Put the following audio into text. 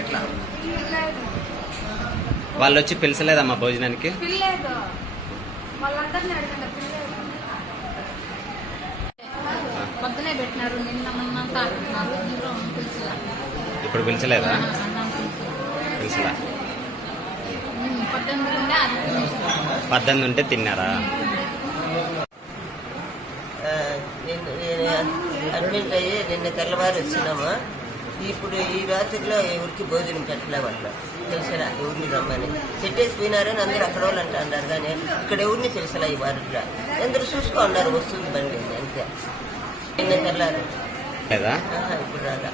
ఎట్లా వాళ్ళు వచ్చి పిలిచలేదమ్మా భోజనానికి? పొద్దునే పెట్టినారు, నిన్న మొన్నంతా ఆడుతున్నారు. ఇప్పుడు పిలిచలేదా? పిలిచలా. 18 ఉంటే తిన్నారా? అడ్మిట్ అయ్యి నిన్న తెల్లవారు వచ్చినామా. ఇప్పుడు ఈ రాత్రిలో ఎవరికి భోజనం పెట్టలే వాళ్ళు, తెలుసలా ఎవరిని రమ్మని పెట్టేసి పోయినారని అందరూ అక్కడ వాళ్ళు అంటారు. కానీ ఇక్కడ ఎవరిని తెలుసలా ఈ వారిలో అందరూ చూసుకో ఉన్నారు, వస్తుంది బండి అంతే. నిన్న తెల్లారు లేదా ఇప్పుడు రాదా.